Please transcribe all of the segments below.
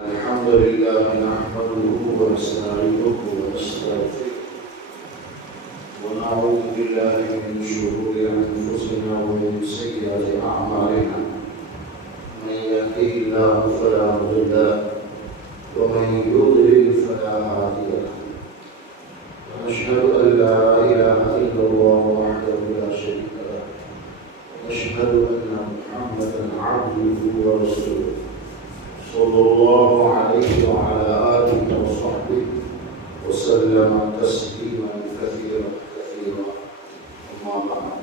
الحمد لله نحمده ونستعينه ونستغفره ونعوذ بالله من شرور أنفسنا ومن سيئات أعمالنا من يهده الله فلا مضل له ومن يضلل فلا هادي له ونشهد أن لا إله إلا الله وحده لا شريك له ونشهد أن محمدا عبده ورسوله صلى الله عليه وعلى آله وصحبه وسلم تسليما كثيرا أما بعد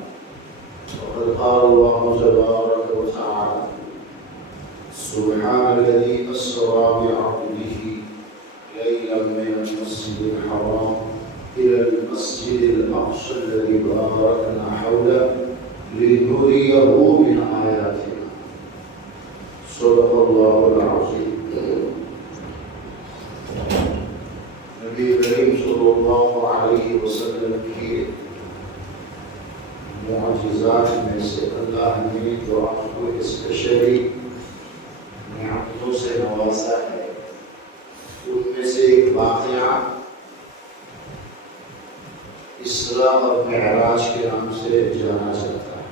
فقد قال الله تبارك وتعالى سبحان الذي أسرى بعبده ليلا من المسجد الحرام إلى المسجد الأقصى الذي باركنا حوله لنريه من آياتنا صدق الله العظيم. نبی کریم صلی اللہ علیہ وسلم کی معجزات میں سے اللہ نے جو آپ کو اسپیشلی نعمتوں سے نوازا ہے ان میں سے ایک واقعہ اسراء اور معراج کے نام سے جانا جاتا ہے.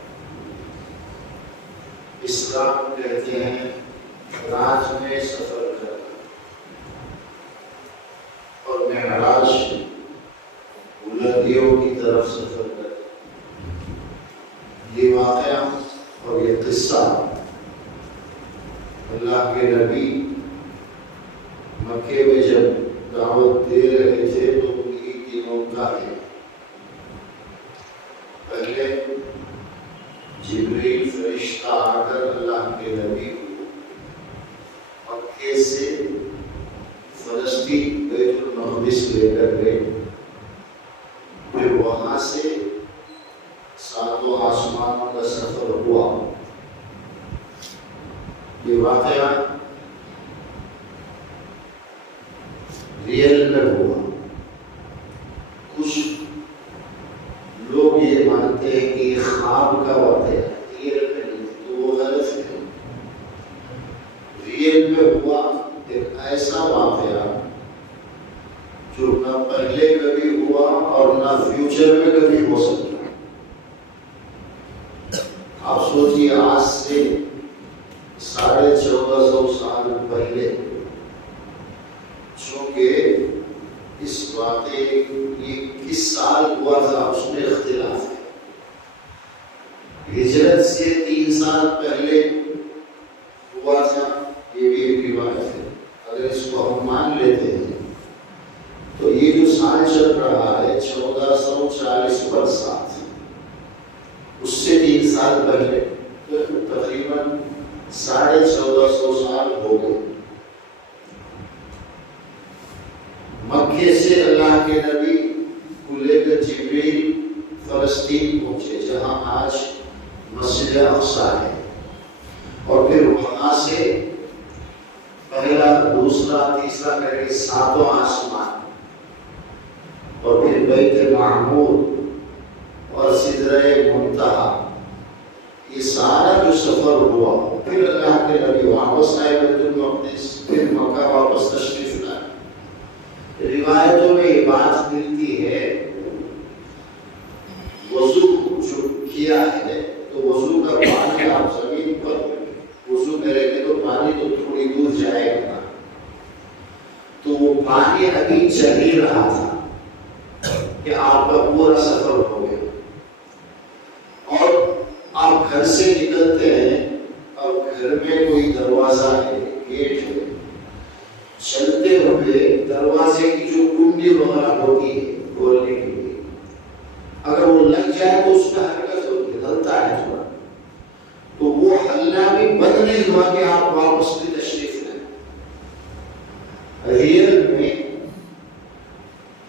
اسراء کہتے ہیں راج میں سفر کرنا اور معراج بلندیوں کی طرف سفر کرنا. یہ واقعہ اور یہ قصہ اللہ کے نبی مکے میں جب دعوت دے رہے تھے تو انہی دنوں کا ہے. پہلے جبریل فرشتہ آ کر اللہ کے نبی کو مکے سے فلسطین بیت المقدس لے کر گئے. پھر وہاں سے ساتوں آسمانوں کا سفر ہوا. یہ واقعہ ریئل میں ہوا. کچھ لوگ یہ مانتے ہیں کہ یہ خواب کا واقعہ ہے، ریئل میں نہیں، تو وہ غلط ہے. ریئل میں ہوا ایک ایسا واقعہ جو نہ پہلے کبھی ہوا اور نہ فیوچر میں کبھی ہو سکتا. آپ سوچیے آج سے 1450 سال پہلے، چونکہ اس واقعے یہ کس سال ہوا تھا اس میں اختلاف ہے. ہجرت سے 3 سال پہلے ہوا تھا، یہ بھی ایک روایت ہے. اگر اس کو ہم مان لیتے ہیں تو یہ جو سال چل رہا ہے 1440 برسات، اس سے 3 سال پہلے تو تقریباً 1450 سال ہو گئے. مکے سے اللہ کے نبی کو لے کر جبریل فلسطین پہنچے جہاں آج مسجد اقصی ہے، اور پھر وہاں سے پہلا، دوسرا، تیسرا کر کے 7 آسمان، اور پھر بیت معمور اور سدرہ منتہا، یہ سارا جو سفر ہوا. پھر اللہ کے نبی واپس آئے بیت المقدس، پھر مکہ واپس تشریف لائے. روایتوں میں یہ بات ملتی ہے وضو جو کیا ہے تو وضو کا پانی آپ زمین پر وضو کریں گے تو پانی تو تھوڑی دور جائے گا، تو وہ پانی ابھی چل ہی رہا تھا کہ آپ کا پورا سفر ہو گیا. اور آپ گھر سے نکلتے ہیں اور گھر میں کوئی دروازہ ہے، گیٹ ہے، چلتے ہوئے دروازے کی جو کنڈی وغیرہ ہوتی ہے کھولنے کے لیے، اگر وہ لگ جائے تو اس میں حرکت ہوتی ہے، ہلتا ہے تھوڑا، تو وہ ہلنا بھی بند نہیں ہوا کہ آپ واپس بھی تشریف لائیں. ریئل میں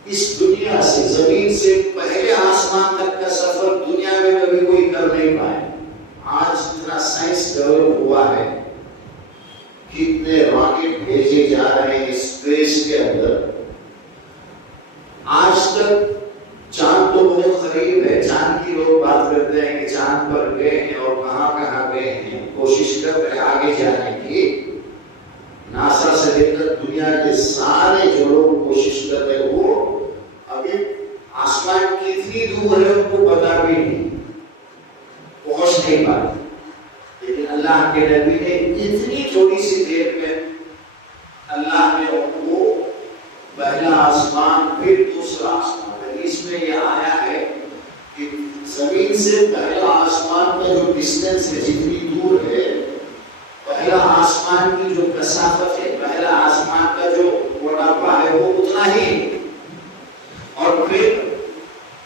اس دنیا سے، زمین سے پہلے آسمان تک کا سفر دنیا میں کبھی کوئی کر نہیں پائے. آج اتنا سائنس ڈیولپ ہوا ہے، کتنے راکٹ بھیجے جا رہے ہیں اسپیس کے اندر. آج تک چاند تو بہت قریب ہے، چاند کی لوگ بات کرتے ہیں کہ چاند پر گئے ہیں اور کہاں کہاں گئے ہیں، کوشش کر رہے ہیں آگے جانے کی. ناسا سے لے کے سارے جو لوگ کوشش کر رہے وہ ابھی آسمان کتنی دور ہے ان کو پتا بھی نہیں، پہنچ نہیں پاتے، لیکن اللہ کے نبی نے اتنی تھوڑی سی دیر میں اللہ نے ان کو پہلا آسمان پھر دوسرا آسمان، حدیث میں یہ آیا ہے کہ زمین سے پہلا آسمان کا جو ڈسٹینس ہے، جتنی دور ہے، پہلا آسمان کی جو کثافت ہے، پہلا آسمان کا جو موٹاپا ہے وہ اتنا ہی، اور پھر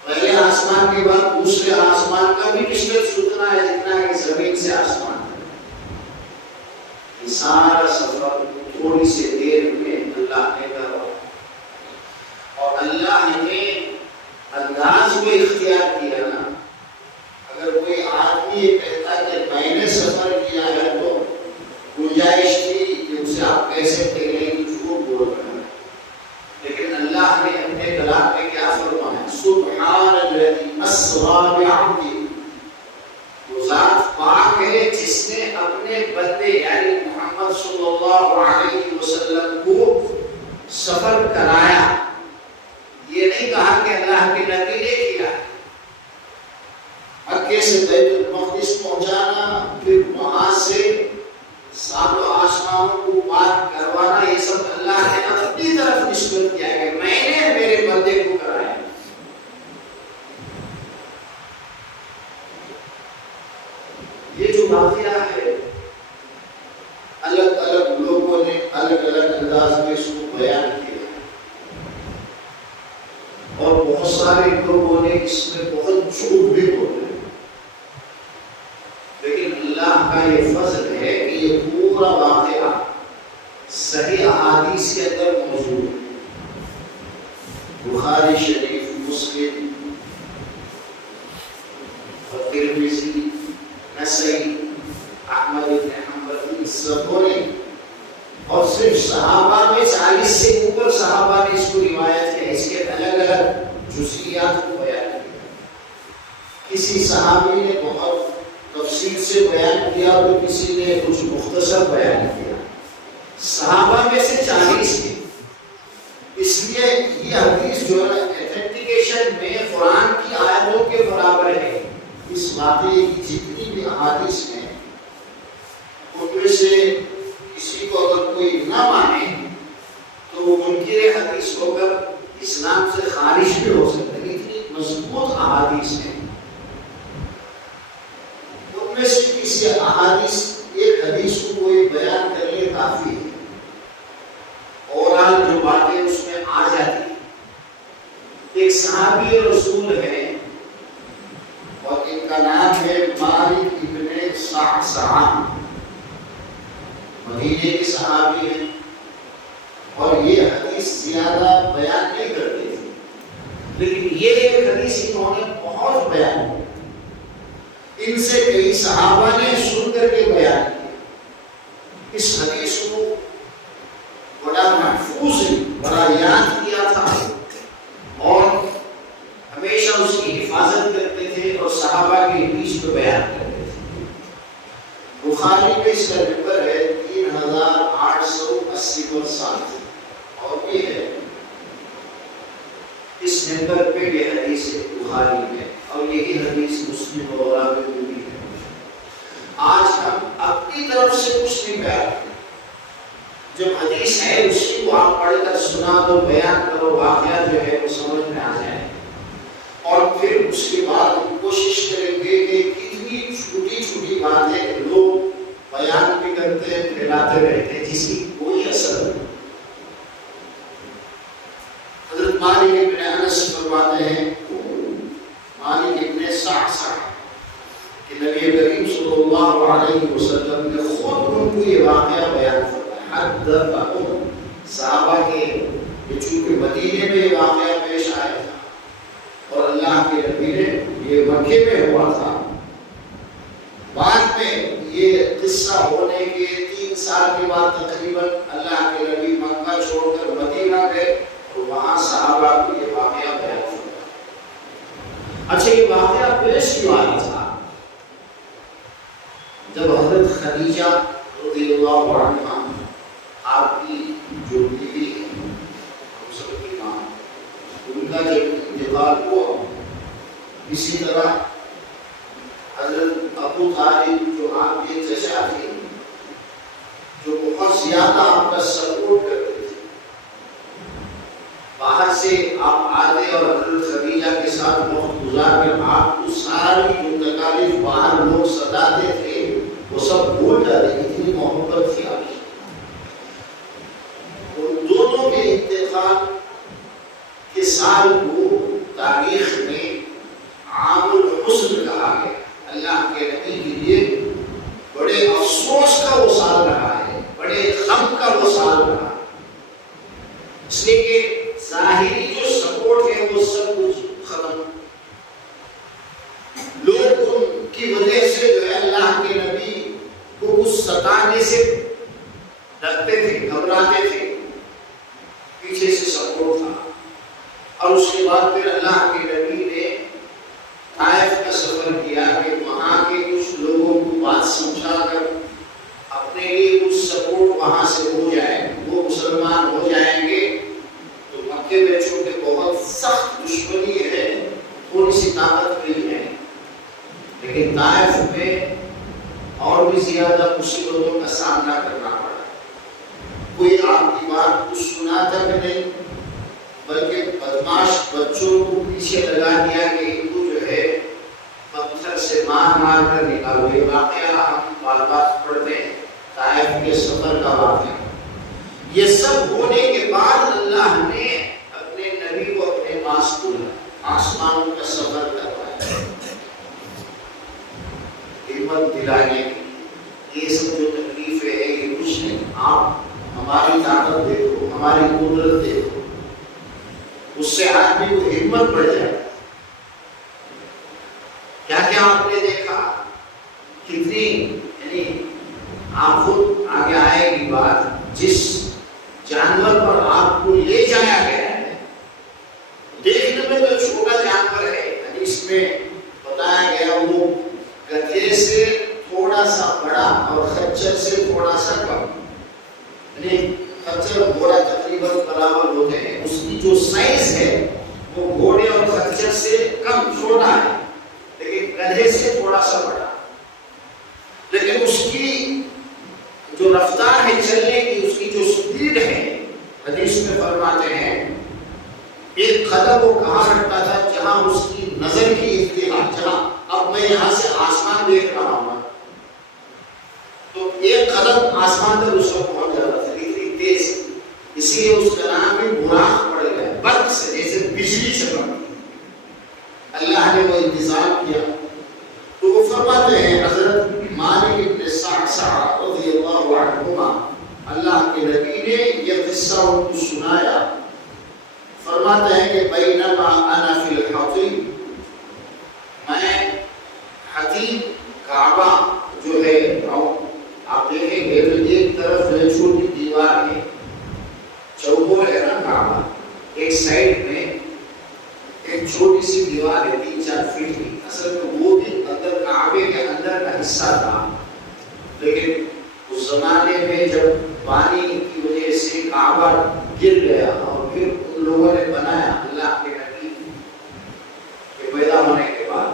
پہلے آسمان کے بعد دوسرے آسمان کا بھی ڈسٹینس اتنا ہے جتنا ہے زمین سے آسمان ہے۔ یہ سارا سفر تھوڑی سی دیر میں اللہ نے کروا، اور اللہ نے انداز کو اختیار کیا نا۔ اگر کوئی آدمی یہ کہتا کہ میں نے سفر کیا ہے تو گنجائش تھی کہ اسے آپ کہہ سکتے ہیں کہ جھوٹ بول رہا ہے، لیکن اللہ نے اپنے کلام میں کیا فرمایا؟ سبحان الذی اسری بعبدہ، وہ ذات پاک ہے جس نے اپنے بندے یعنی محمد صلی اللہ علیہ وسلم کو سفر کرایا۔ یہ نہیں کہا کہ اللہ کے نبی نے کیا، مکے سے بیت المقدس پہنچانا، پھر وہاں سے ساتوں آسمانوں کو پار کروانا، یہ سب اللہ نے اپنی طرف نسبت کیا کہ میں نے میرے بندے کو کرایا۔ یہ جو واقعہ ہے الگ الگ لوگوں نے الگ الگ انداز میں اس کو بیان کیا، اور بہت سارے لوگوں نے اس میں بہت جھوٹ بھی بولے، لیکن اللہ کا یہ فضل ہے کہ یہ پورا واقعہ صحیح احادیث کے اندر موجود ہے، بخاری شریف، مسلم اور ترمذی، نسائی، احمد بن حنبل، سبوں نے، اور صرف صحابہ میں 40 سے اوپر صحابہ نے اس کو روایت ہے، اس کے الگ الگ جزئیات کو بیان کیا۔ کسی صحابی نے بہت تفصیل سے بیان کیا اور کسی نے کچھ مختصر بیان کیا، صحابہ میں سے 40 نے۔ اس لیے یہ حدیث جو ہے ایتھنٹیکیشن میں قرآن کی آیتوں کے برابر ہے۔ اس واقعے کی جتنی بھی احادیث ہیں ان میں سے کسی کو اگر کوئی نہ مانے تو وہ منکر حدیث ہو کر اسلام سے خارج بھی ہو سکتا ہے، اتنی مضبوط احادیث ہیں۔ ان میں سے کسی احادیث ایک حدیث کو کوئی بیان کر لے کافی ہے، اوورال جو باتیں اس میں آ جاتی ہیں۔ ایک صحابی رسول ہے اور ان کا نام ہے مالک ابن صعصعہ، مدینے کے صحابی ہیں، اور یہ حدیث زیادہ بیان نہیں کرتے تھے، لیکن یہ ایک حدیث انہوں نے بہت بیان کی، ان سے کئی صحابہ نے سن کر کے بیان کیا۔ اس حدیث کو بڑا محفوظ بڑا یاد کیا تھا اور ہمیشہ اس کی حفاظت کرتے تھے اور صحابہ کے بیچ میں بیان کرتے تھے۔ بخاری میں اس کا نمبر ہے 3887 اور یہ ہے اس نمبر پہ یہ حدیث ہے بخاری میں، اور یہی حدیث مسلم وغیرہ میں بھی ہے۔ آج ہم اپنی طرف سے کچھ نہیں بیان کرتے، جب حدیث ہے اسی کو آپ پڑھ کر سنا دو، بیان کرو، واقعہ جو ہے وہ سمجھ میں آ جائے، اور پھر اس کے بعد ہم کوشش کریں گے کہ کتنی چھوٹی چھوٹی باتیں لوگ بیان بھی کرتے ہیں، پھیلاتے رہتے ہیں، جس کی کوئی اثر نہیں۔ حضرت مالک ابن انس فرماتے ہیں، مالک ابن صعصعہ کہ نبی کریم صلی اللہ علیہ وسلم نے خود ان کو یہ واقعہ بیان فرمایا، حدثهم، صحابہ کے چونکہ مدینے میں یہ واقعہ پیش آیا تھا اور اللہ کے نبی نے یہ مکے میں ہوا تھا، بعد میں یہ قصہ ہونے کے 3 سال کے بعد تقریباً اللہ کے نبی مکہ چھوڑ کر مدینہ گئے اور وہاں صحابہ کو یہ واقعہ بیان ہوا۔ اچھا، یہ واقعہ پیش کیوں آیا تھا؟ جب حضرت خدیجہ رضی اللہ عنہا آپ کی جو بیوی جب انتقال ہوا، اسی طرح حضرت ابو طالب جو آپ کے چچا تھے، جو بہت زیادہ آپ کا سپورٹ کرتے تھے، باہر سے آپ آتے اور حضرت خدیجہ کے ساتھ وقت گزار کر آپ کو ساری جو تکالیف باہر لوگ ستاتے تھے وہ سب بھول جاتے، اتنی محبت تھی آپ کی۔ ان دونوں کے انتقال کے سال کو تاریخ میں عام الحزن کہا گیا۔ اللہ کے نبی کے لیے بڑے افسوس کا وہ سال رہا ہے، بڑے غم کا وہ سال رہا، اس لیے کہ ظاہری جو سپورٹ ہے وہ سب کچھ ختم، لوگ ان کی وجہ سے جو ہے اللہ کے نبی کو کچھ ستانے سے ڈرتے تھے، گھبراتے تھے، پیچھے سے سپورٹ تھا۔ اور اس کے بعد پھر اللہ کے نبی نے طائف کا سفر کیا کہ وہاں کے کچھ لوگوں کو بات سمجھا کر اپنے لیے کچھ سپورٹ وہاں سے ہو جائے، وہ مسلمان ہو جائیں گے تو مکے میں چونکہ بہت سخت دشمنی ہے، تھوڑی سی طاقت بھی ہے، لیکن طائف میں اور بھی زیادہ مصیبتوں کا سامنا کرنا پڑا۔ کوئی آپ کی بات کو سنا تک نہیں، بلکہ بدماش بچوں کو پیچھے لگا دیا کہ ان کو جو ہے پتھر سے مار مار کر نکالو۔ یہ واقعہ ہم بار بار پڑھتے ہیں، طائف کے سفر کا واقعہ۔ یہ سب ہونے کے بعد اللہ نے اپنے نبی کو اپنے پاس بلایا، آسمانوں کا سفر کروایا، ہمت دلانے کی۔ یہ سب جو تکلیفیں ہیں یہ کچھ نہیں، آپ ہماری طاقت دیکھو، ہماری قدرت دیکھو، اس سے آدمی کو ہمت بڑھ جائے۔ کیا کیا آپ نے دیکھا، کتنی، یعنی آپ خود آگے آئے گی بات، جس جانور پر آپ کو لے جایا گیا ہے، دیکھنے میں تو چھوٹا جانور ہے، حدیث میں بتایا گیا وہ گدھے سے تھوڑا سا بڑا اور خچر سے تھوڑا سا کم، یعنی خچر گھوڑا تقریباً برابر ہوتے ہیں، اس کی جو سائز ہے وہ گھوڑے اور خچر سے کم چھوٹا ہے، لیکن گدھے سے تھوڑا سا بڑا، لیکن اس کی جو رفتار ہے چلنے کی، اس کی جو سپیڈ ہے، حدیث میں فرماتے ہیں ایک قدم وہ کہاں رکھتا تھا جہاں اس کی نظر کی انتہا، جہاں اب میں یہاں سے آسمان دیکھ رہا ہوں تو ایک قدم آسمان تک اس وقت پہنچ جاتا تھا، اتنی تیز، اسی لیے اس کا نام بھی براق پڑ گیا، برق سے، جیسے بجلی سے پڑتی۔ اللہ نے وہ انتظام کیا تو وہ فرماتے ہیں حضرت مالک بن صعصعہ رضی اللہ عنہما، اللہ کے نبی نے یہ قصہ ان کو سنایا، فرماتے ہیں کہ بینما انا فی الحطیم، میں حطیم کعبہ جو ہے آپ دیکھیں گے تو ایک طرف جو چھوٹی دیوار ہے، چوکور ہے نا کعبہ، ایک سائڈ میں ایک چھوٹی سی دیوار ہے 3-4 فٹ کی، اصل میں وہ بھی اندر کعبے کے اندر کا حصہ تھا، لیکن اس زمانے میں جب پانی کی وجہ سے کعبہ گر گیا اور پھر ان لوگوں نے بنایا اللہ کے نبی کے پیدا ہونے کے بعد،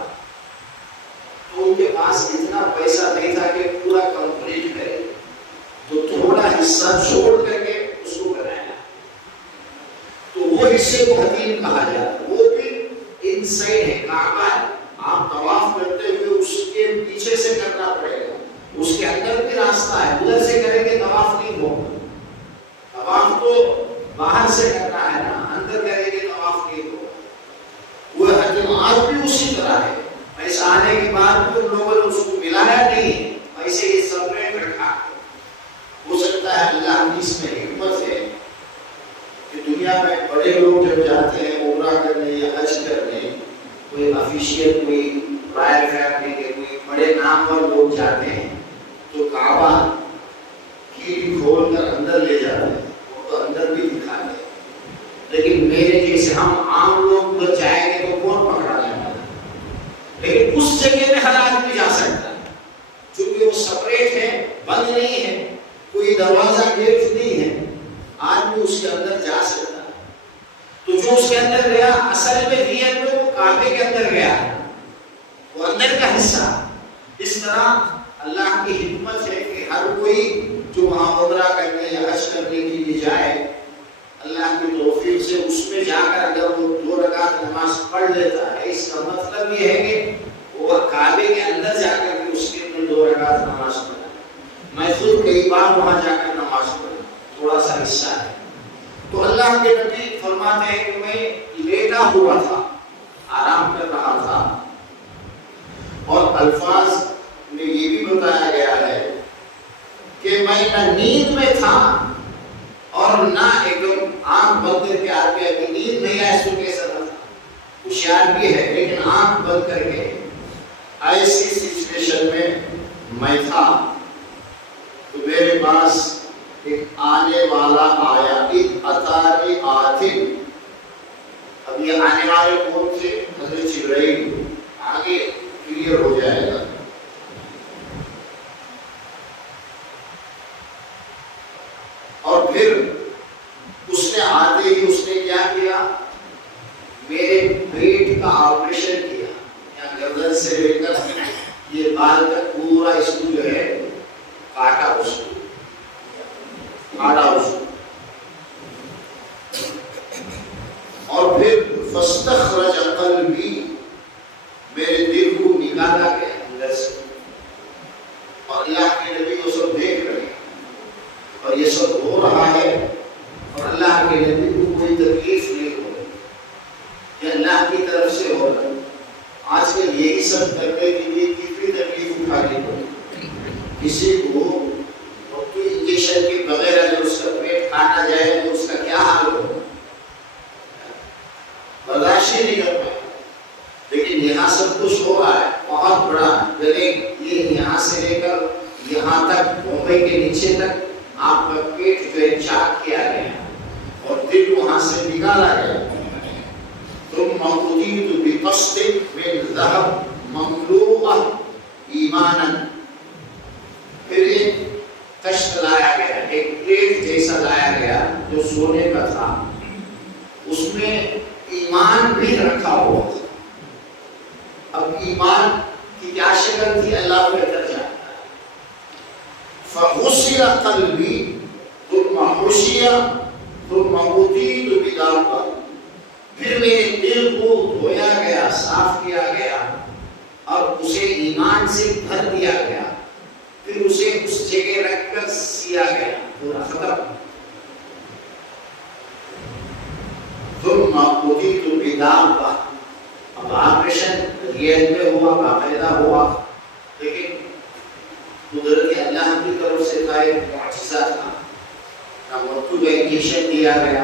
تو ان کے پاس اتنا پیسہ نہیں تھا کہ پورا کمپلیٹ کرے، تو تھوڑا حصہ چھوڑ کر کے اس کو بنایا، تو وہ حصے کو حتیم کہا جاتا ہے، وہ بھی ان سائڈ ہے، کعبہ ہے، آپ طواف کرتے ہوئے اس کے پیچھے سے کرنا پڑے گا، اس کے اندر بھی راستہ ہے، ادھر سے کریں گے طواف نہیں ہوگا، طواف تو باہر سے کرنا ہے نا، اندر کریں گے طواف نہیں ہوگا۔ وہ حتیم آج بھی اسی طرح ہے، پیسہ آنے کے بعد بھی ان لوگوں نے اس کو ملایا نہیں، ایسے ہی سپریٹ رکھا۔ ہو سکتا ہے اللہ کی اس میں حکمت ہے کہ دنیا میں بڑے لوگ جب جاتے ہیں عمرہ کرنے یا حج کرنے، کوئی افیشیل، کوئی رائل فیملی کے کوئی بڑے نامور لوگ جاتے ہیں تو کعبہ کی کھول کر اندر لے جاتے ہیں، وہ تو اندر بھی دکھاتے ہیں، لیکن میرے جیسے ہم عام لوگ تو جائیں گے تو کون پکڑا جائے گا، لیکن اس جگہ میں ہر آدمی جا سکتا ہے، چونکہ وہ سپریٹ ہے، بند نہیں ہے، کوئی دروازہ گیٹ نہیں ہے، آدمی اس کے اندر جا سکتا ہے۔ تو جو اس کے اندر گیا اصل میں ریئل میں وہ کعبے کے اندر گیا، وہ اندر کا حصہ۔ اس طرح اللہ کی حکمت ہے کہ ہر کوئی جو وہاں عمرہ کرنے یا حج کرنے کے لیے جائے، اللہ کی توفیق سے اس میں جا کر اگر وہ 2 رکعت نماز پڑھ لیتا ہے، اس کا مطلب یہ ہے کہ وہ کعبے کے اندر جا کر کے اس کے اندر 2 رکعت نماز پڑھا۔ میں خود کئی بار وہاں جا کر نماز پڑھا، تھوڑا سا حصہ ہے۔ تو اللہ کے نبی فرماتے ہیں کہ میں لیٹا ہوا تھا، آرام کر رہا تھا، اور الفاظ میں یہ بھی بتایا گیا ہے کہ میں نہ نیند میں تھا اور نہ ایک دم آنکھ بند کر کے آ گیا کہ نیند نہیں آئے، سو کیسا تھا، ہوشیار بھی ہے لیکن آنکھ بند کر کے ایسی سچویشن میں تھا۔ تو میرے پاس ایک آنے والا آیا، ایک اتاری آتن۔ اب یہ آنے والے کون تھے؟ حضرت جبرائیل۔ آگے کلیئر ہو جائے گا۔ اور پھر اس نے آتے ہی اس نے کیا کیا؟ میرے پیٹ کا آپریشن کیا، یا گردن سے لے کر یہ بال تک پورا اس کو جو ہے کاٹا، اس کو اور پھر فاستخرج قلبی، میرے دل کو نکالا گیا اندر سے، اور اللہ کے نبی وہ سب دیکھ رہے ہیں اور یہ سب ہو رہا ہے، اور اللہ کے نبی کو کوئی تکلیف نہیں ہو رہی، یہ اللہ کی طرف سے ہو رہا ہے۔ آج کل یہی سب کرنے کے لیے کتنی تکلیف اٹھانی پڑتی، کسی کو انجیکشن کے بغیر اگر اس کا پیٹ کاٹا جائے تو اس کا کیا حال ہوگا، برداشت ہی نہیں کر پائے۔ لیکن یہاں سب کچھ ہو رہا ہے بہت بڑا، یہ یہاں سے لے کر یہاں تک بمبئی کے نیچے تک آپ کا پیٹ جو ہے چاک کیا گیا اور دل وہاں سے نکالا گیا۔ ثم أُتِيتُ بِقَسْطٍ مِّن ذَهَبٍ مَمْلُوءَةٍ إِيمَانًا، پھر ایک کشت لایا گیا، ایک پلیٹ جیسا لایا گیا جو سونے کا تھا، اس میں ایمان بھی رکھا ہوا تھا۔ اب ایمان کی کیا شکل تھی اللہ بہتر جانتا ہے۔ فَغُسِلَ قَلْبِي ثُمَّ حُشِيَ ثُمَّ أُتِيتُ بِدَابَّةٍ، پھر میرے دل کو دھویا گیا، صاف کیا گیا اور اسے ایمان سے بھر دیا گیا، پھر اسے اس جگہ رکھ کر سیا گیا، پورا ختم۔ ثم أُتِيتُ بِدَابَّةٍ، اب آپریشن ریئل میں ہوا، باقاعدہ ہوا، لیکن قدرت اللہ کی طرف سے تھا، ایک معجزہ تھا، نہ مرتو کا انجیکشن دیا گیا،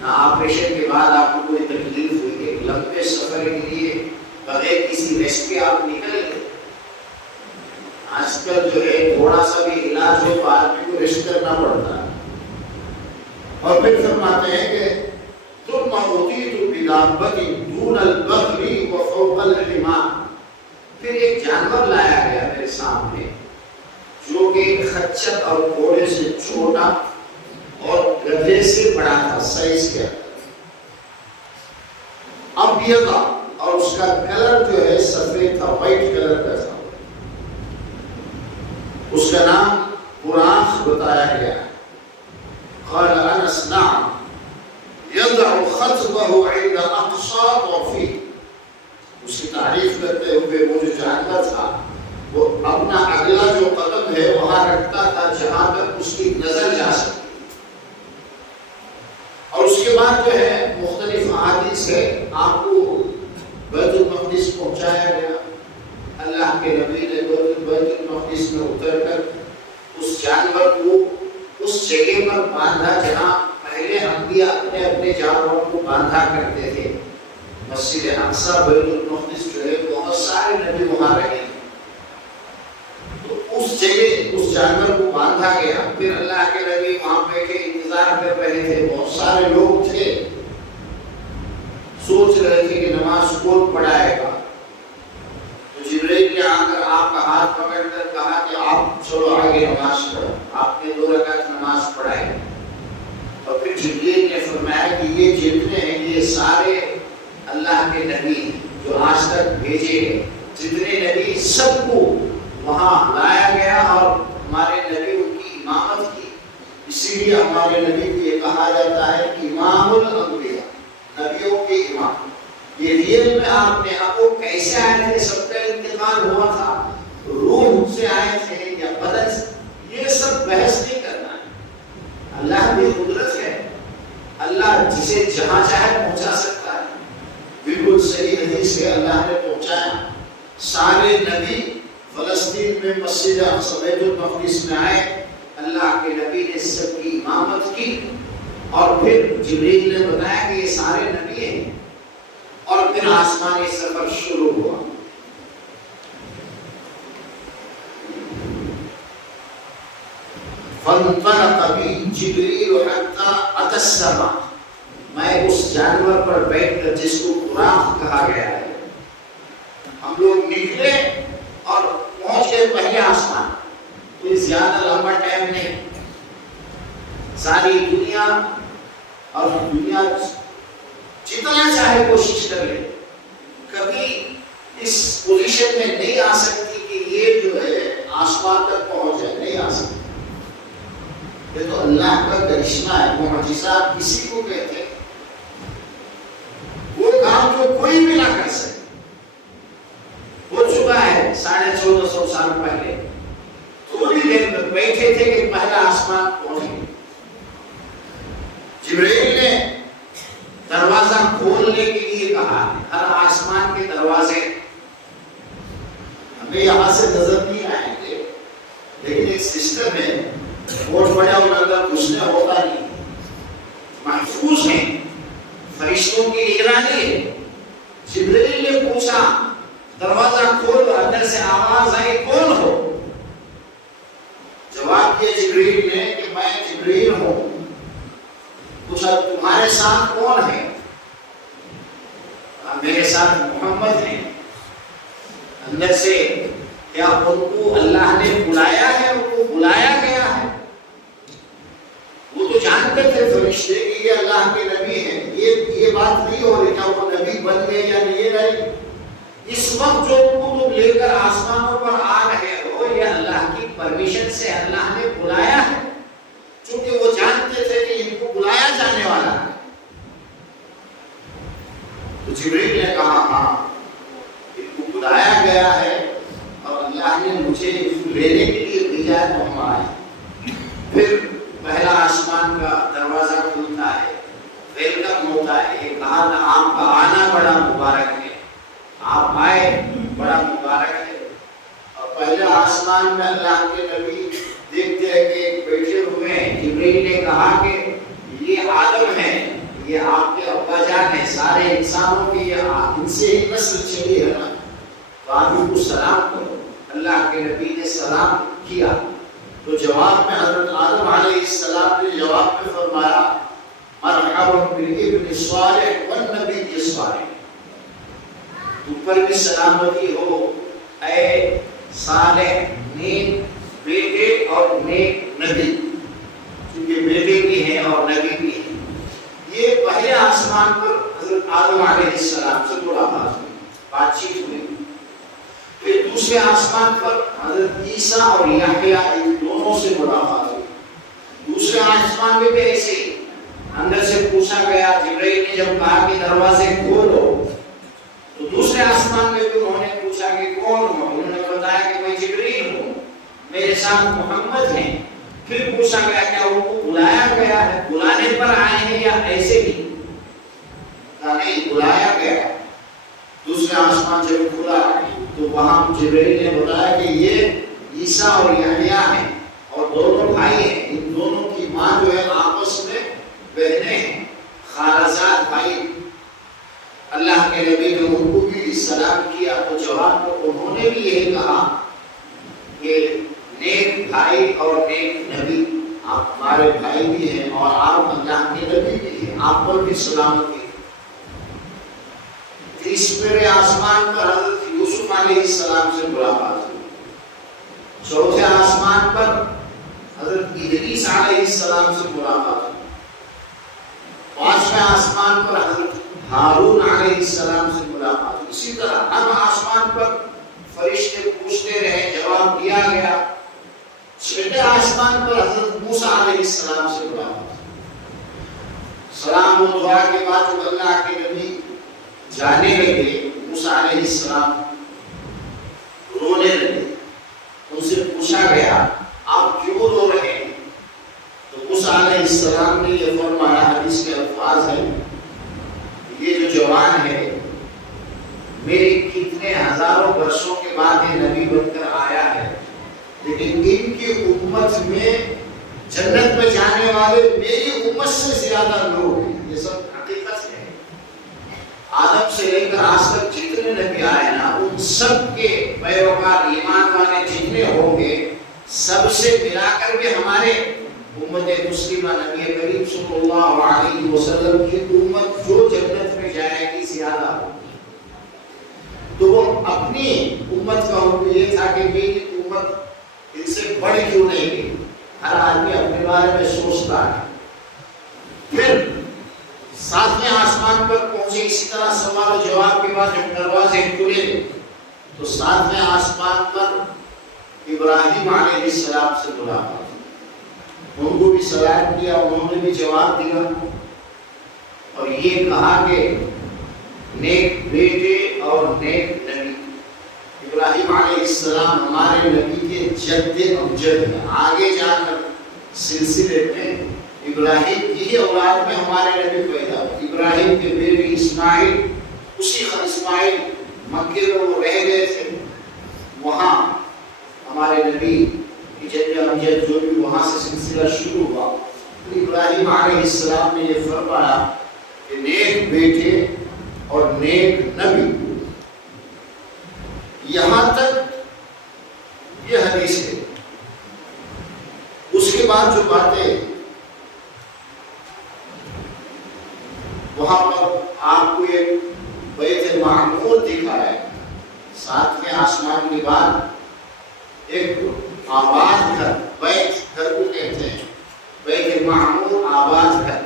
نہ آپریشن کے بعد آپ کو کوئی تکلیف ہوئی، ایک لمبے سفر کے لیے بغیر کسی ریسٹ کے آپ نکل گئے۔ آج کل جو ہے تھوڑا سا بھی علاج ہو تو آدمی کو ریسٹ کرنا پڑتا ہے۔ اور پھر فرماتے ہیں کہ ثم أُتِيتُ بِدَابَّةٍ دُونَ الْبَغْلِ وَفَوْقَ الْحِمَارِ، پھر ایک جانور لایا گیا میرے سامنے جو کہ خچر اور گھوڑے سے چھوٹا اور گدھے سے بڑا تھا، سائز کے ابیض، اور اس کا کلر جو ہے سفید تھا، وائٹ کلر کا تھا۔ اس کا نام براق بتایا گیا۔ قال انس نعم يضع خطبه عند اقصى طرفه، اس کی تعریف کرتے ہوئے وہ جو جانور تھا وہ اپنا اگلا جو قدم ہے وہاں رکھتا تھا جہاں تک اس کی نظر جا سکتی، اور اس کے بعد جو ہے مختلف احادیث ہے آپ کو بیت المقدس پہنچایا گیا۔ اللہ کے نبی نے بیت المقدس میں اتر کر اس جانور کو اس جگہ پر باندھا جہاں پہلے انبیاء اپنے اپنے جانوروں کو باندھا کرتے تھے۔ مسجد اقصی بیت المقدس جو ہے بہت سارے نبی وہاں رہے، تو اس جگہ اس جانور کو باندھا گیا۔ پھر اللہ کے نبی وہاں بیٹھے انتظار کر رہے تھے، بہت سارے لوگ تھے، سوچ رہے تھے کہ نماز کون پڑھائے گا۔ تو جبرائیل نے آ کر آپ کا ہاتھ پکڑ کر کہا کہ آپ چلو آگے نماز پڑھو، آپ نے 2 رکعت نماز پڑھائی۔ اور پھر جبریل نے فرمایا کہ یہ جتنے ہیں یہ سارے اللہ کے نبی ہیں جو آج تک بھیجے گئے، جتنے نبی سب کو وہاں لایا گیا اور ہمارے نبی ان کی امامت کی. اسی لیے ہمارے نبی کو یہ کہا جاتا ہے کہ امام الانبیاء، نبیوں کے امام. یہ ریئل میں آپ نے آپ کو کیسے آئے تھے، سب کا انتقال ہوا تھا، روح سے آئے تھے یا بدن سے، یہ سب بحث نہیں کرنا ہے. اللہ کی قدرت ہے، اللہ جسے جہاں چاہے پہنچا سکتا ہے. بالکل صحیح حدیث سے اللہ نے پہنچایا. سارے نبی فلسطین میں مسجد اقصی بیت المقدس میں آئے، اللہ کے نبی نے سب کی امامت کی اور پھر جبریل نے بتایا کہ یہ سارے نبی ہیں اور پھر آسمانی سفر شروع ہوا. فانطلق بی جبریل حتی اتی السماء. میں اس جانور پر بیٹھ کر جس کو براق کہا گیا ہے، ہم لوگ نکلے اور پہنچ گئے پہلے آسمان. کوئی زیادہ لمبا ٹائم نہیں. ساری دنیا اور دنیا جتنا چاہے کوشش کر لے، کبھی اس پوزیشن میں نہیں آ سکتی کہ یہ جو ہے آسمان تک پہنچ جائے، نہیں آ سکتی. یہ تو اللہ کا کرشمہ ہے، معجزہ کسی کو کہتے ہیں. وہ کام جو کوئی بھی نہ کر سکے ہو چکا ہے 1450 سال پہلے. تھوڑی دیر میں بیٹھے تھے کہ پہلا آسمان پہنچ گیا. جبرائیل نے دروازہ کھولنے کے لیے کہا. ہر آسمان کے دروازے ہمیں یہاں سے نظر نہیں آئیں گے، لیکن ایک سسٹم ہے بہت بڑا، ان اندر گھسنے ہوتا نہیں، محفوظ ہیں، فرشتوں کی نگرانی ہے. جبرائیل نے پوچھا دروازہ کھول، اندر سے آواز آئی کون ہو؟ جواب دیا جبرائیل نے کہ میں جبرائیل ہوں. پوچھا تمہارے ساتھ کون ہے؟ میرے ساتھ محمد ہیں. اندر سے کیا ان کو اللہ نے بلایا ہے، ان کو بلایا گیا ہے؟ وہ تو جانتے تھے فرشتے کہ یہ اللہ کے نبی ہیں. یہ بات نہیں ہو رہی کیا وہ نبی بن گئے یا نہیں رہے. اس وقت جو کتب لے کر آسمانوں پر آ رہے ہو، یہ اللہ کی پرمیشن سے اللہ نے بلایا ہے، چونکہ وہ جانتے تھے کہ ان کو بلایا جانے والا ہے. تو جبرائیل نے کہا ہاں ان کو بلایا گیا ہے اور اللہ نے مجھے لینے کے لیے بھیجا ہے، تو ہم آئے. پھر پہلا آسمان کا دروازہ کھلتا ہے، ویلکم ہوتا ہے. کہا آپ کا آنا بڑا مبارک ہے، آپ آئے بڑا مبارک ہے. اور پہلے آسمان میں اللہ کے نبی دیکھتے ہیں کہ بیٹھے ہوئے ہیں. جبرائیل نے کہا کہ یہ آدم ہے، یہ آپ کے ابا جان ہیں، سارے انسانوں کی ان سے ہی نسل چلی ہے نا، تو آپ ان کو سلام کرو. اللہ کے نبی نے سلام کیا تو جواب میں حضرت آدم علیہ السلام نے جواب میں فرمایا مرحبا بالابن صالح والنبی الصالح. تم پر بھی سلامتی ہو اے صالح نیک بیٹے اور نیک نبی، کیونکہ بیٹے بھی ہیں اور نبی بھی ہیں. یہ پہلے آسمان پر حضرت آدم علیہ السلام سے بات چیت ہوئی. پھر دوسرے آسمان پر حضرت عیسیٰ اور یحییٰ ان دونوں سے ملاقات ہوئی. دوسرے آسمان میں بھی ایسے ہی اندر سے پوچھا گیا. جبرائیل نے جب کہا کہ دروازے کھولو تو دوسرے آسمان میں بھی انہوں نے پوچھا کہ کون ہو؟ انہوں نے بتایا کہ میں جبرائیل ہوں، میرے ساتھ محمد ہیں. پھر پوچھا گیا کیا ان کو بلایا گیا ہے، بلانے پر آئے ہیں یا ایسے ہی؟ نہیں، بلایا گیا. دوسرے آسمان جب کھلا تو وہاں جبرائیل نے بتایا کہ یہ عیسیٰ اور یحییٰ ہیں اور دونوں بھائی ہیں. ان دونوں کی ماں جو ہے آپس میں بہنیں ہیں، خالصات بھائی. اللہ کے نبی نے ان کو بھی سلام کیا تو جواب میں انہوں نے بھی یہی کہا کہ نیک بھائی اور نیک نبی، آپ ہمارے بھائی بھی ہیں اور آپ اللہ کے نبی بھی ہیں، آپ پر بھی سلامتی. تیسرے آسمان پر حضرت یوسف علیہ السلام سے ملاقات ہوئی. چوتھے آسمان پر حضرت ادریس علیہ السلام سے ملاقات ہوئی. آسمان پر حضرت ہارون علیہ السلام سے ملاقات، اسی طرح ہم آسمان پر فرشتے پوچھتے رہے، جواب دیا گیا۔ چھٹے آسمان پر حضرت موسیٰ علیہ السلام سے ملاقات، سلام و دعا کے بعد جب اللہ کے نبی جانے لگے، موسیٰ علیہ السلام رونے لگے۔ ان سے پوچھا گیا آپ کیوں رو رہے ہیں؟ تو موسیٰ علیہ السلام نے یہ فرمایا، حدیث کے الفاظ ہیں، یہ جو جوان ہے میرے کتنے ہزاروں برسوں کے بعد یہ نبی بن کر آیا ہے، لیکن ان کی امت میں جنت میں جانے والے میری امت سے زیادہ لوگ ہیں۔ یہ سب حقیقت ہے۔ آدم سے لے کر آج تک جتنے نبی آئے نا، ان سب کے پیروکار ایمان والے جتنے ہوں گے، سب سے ملا کر کے ہمارے امت مسلمہ نبی کریم صلی اللہ علیہ وسلم کی امت جو جنت میں جائے گی زیادہ ہوگی۔ تو وہ اپنی امت کا حکم یہ تھا کہ میری امت ان سے بڑھ کیوں نہیں گئی۔ ہر آدمی اپنے بارے میں سوچتا ہے۔ پھر ساتویں آسمان پر پہنچے، اسی طرح سوال و جواب کے بعد جب دروازے کھلے تو ساتویں آسمان پر ابراہیم علیہ السلام سے ملاقات، ان کو بھی سلام کیا، انہوں نے بھی جواب دیا اور یہ کہا کہ نیک بیٹے اور نیک نبی۔ ابراہیم علیہ السلام ہمارے نبی کے جد امجد ہیں۔ آگے جا کر سلسلے میں ابراہیم کی ہی اولاد میں ہمارے نبی پیدا ہوئے۔ ابراہیم کے بیٹے اسماعیل، اسی اسماعیل مکے میں وہ رہ گئے تھے، وہاں ہمارے نبی کی جد امجد جو بھی وہاں سے سلسلہ شروع ہوا۔ ابراہیم علیہ السلام نے یہ فرمایا کہ نیک بیٹے اور نیک نبی۔ یہاں تک یہ حدیث ہے۔ اس کے بعد جو باتیں وہاں پر آپ کو ایک بیت معمور دکھا ہے، ساتویں آسمان کے بعد ایک آباد گھر، بیت گھر کو کہتے ہیں، بیت معمور آباد گھر۔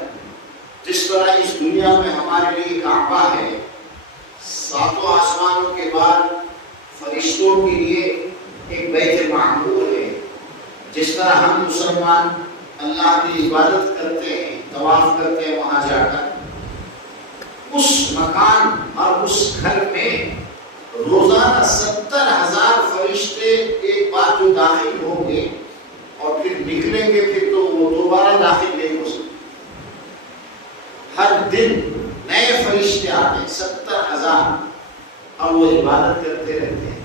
جس طرح اس دنیا میں ہمارے لیے کعبہ ہے، ساتوں آسمانوں کے بعد فرشتوں کے لیے ایک بیت معمور ہے۔ جس طرح ہم مسلمان اللہ کی عبادت کرتے ہیں، طواف کرتے ہیں وہاں جا کر، اس مکان اور اس گھر میں روزانہ 70,000 فرشتے ایک بار جو داخل ہوں گے اور پھر نکلیں گے، پھر تو وہ دوبارہ داخل نہیں ہو سکتے۔ ہر دن نئے فرشتے آتے ہیں، 70,000، اور وہ عبادت کرتے رہتے ہیں۔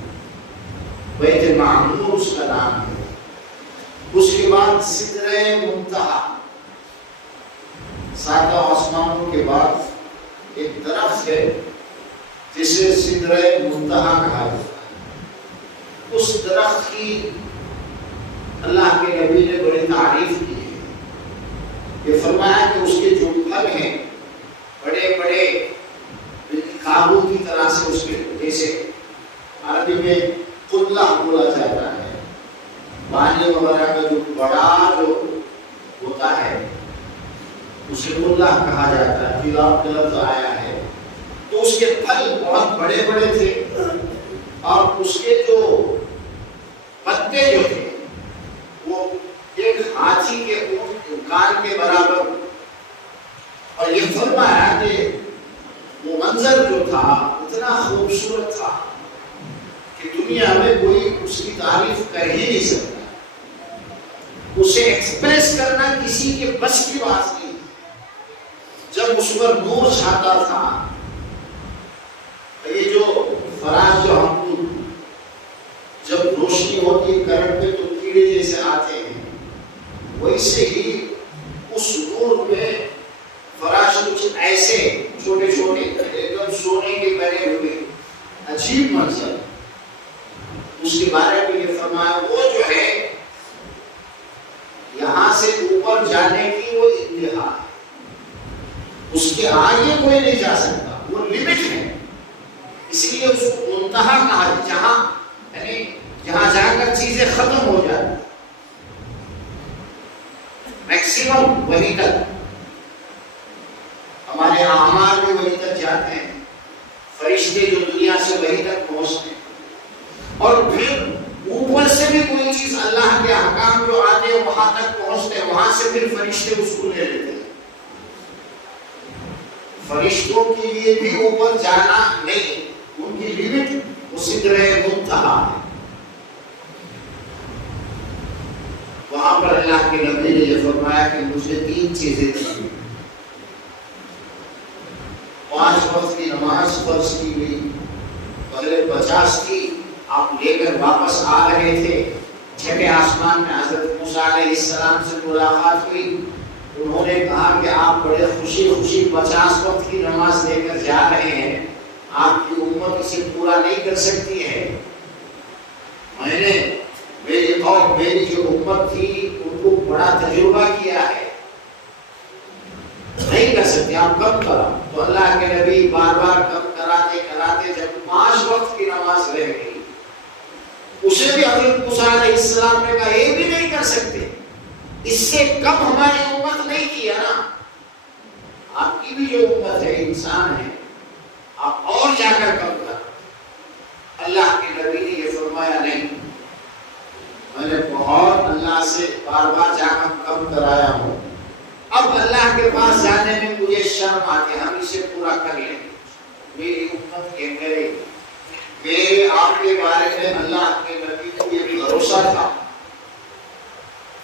بیت معمور اس کا نام ہے۔ اس کے بعد سدرہ منتہا، ساتوں آسمانوں کے بعد ایک درخت ہے جسے سدرہ منتہا کہا جاتا ہے۔ اس درخت کی اللہ کے نبی نے بڑی تعریف کی ہے۔ یہ فرمایا کہ اس کے جو پھل ہیں بڑے بڑے کابو کی طرح سے، اس کے جیسے عربی میں قلہ بولا جاتا ہے، پانی وغیرہ کا جو بڑا جو ہوتا ہے اسے قلہ کہا جاتا ہے، فیلاب کا لفظ آیا ہے۔ تو اس کے پھل بہت بڑے بڑے تھے اور اس کے جو پتے جو تھے وہ ایک ہاتھی کے کان کے برابر، اور یہ فرمایا کہ وہ منظر جو تھا اتنا خوبصورت تھا کہ دنیا میں کوئی اس کی تعریف کر ہی نہیں سکتا۔ اسے ایکسپریس کرنا کسی کے بس کی بات نہیں۔ جب اس پر نور چھاتا تھا، یہ جو فراز جو ہم کو جب روشنی ہوتی ہے کرنٹ پہ تو کیڑے جیسے آتے ہیں، ویسے ہی اس نور میں فراش کچھ ایسے چھوٹے چھوٹے ایک دم سونے کے بنے ہوئے عجیب منظر۔ اس کے بارے میں یہ فرمایا وہ جو ہے یہاں سے اوپر جانے کی وہ انتہا ہے، اس کے آگے کوئی نہیں جا سکتا، وہ لمٹ ہے۔ اس لیے اس کو منتہا کہا، جہاں یعنی جہاں جا کر چیزیں ختم ہو جاتی، میکسیمم وہی تک۔ ہمارے جاتے ہیں، فرشتے جو دنیا سے وہیں تک پہنچتے ہیں، اور پھر اوپر سے بھی کوئی چیز اللہ کے احکام جو آتے ہیں وہاں تک پہنچتے ہیں، وہاں سے پھر فرشتے اس کو لے لیتے ہیں۔ فرشتوں کے لیے بھی اوپر جانا نہیں، ان کی لمٹ وہ سدرہ منتہا ہے۔ وہاں پر اللہ کے نبی نے یہ فرمایا کہ مجھے 3 چیزیں دی، 5 وقت کی نماز فرض کی گئی، پہلے 50 تھی، آپ لے کر واپس آ رہے تھے، 6 آسمان میں حضرت موسیٰ علیہ السلام سے ملاقات ہوئی، انہوں نے کہا کہ آپ بڑے خوشی 50 وقت کی نماز لے کر جا رہے ہیں، آپ کی امت اسے پورا نہیں کر سکتی ہے۔ میں نے میری قوم، میری جو امت تھی ان کو بڑا تجربہ کیا ہے، نہیں کر سکتے، آپ کم کرو۔ تو اللہ کے نبی بار بار کم کراتے کراتے جب 5 وقت کی نماز رہ گئی، اسے بھی حضرت موسیٰ علیہ السلام نے کہا یہ بھی نہیں کر سکتے، اس سے کم ہماری امت نہیں کیا نا، آپ کی بھی جو امت ہے انسان ہے، آپ اور جا کر کم کر۔ اللہ کے نبی نے یہ فرمایا نہیں، میں نے بہت اللہ سے بار بار جا کر کم کرایا ہوں، اب اللہ کے پاس جانے میں مجھے شرم آتی، ہم اسے پورا کر لیں۔ میری امت کے میرے آپ کے بارے میں اللہ کے نبی کو یہ بھروسہ تھا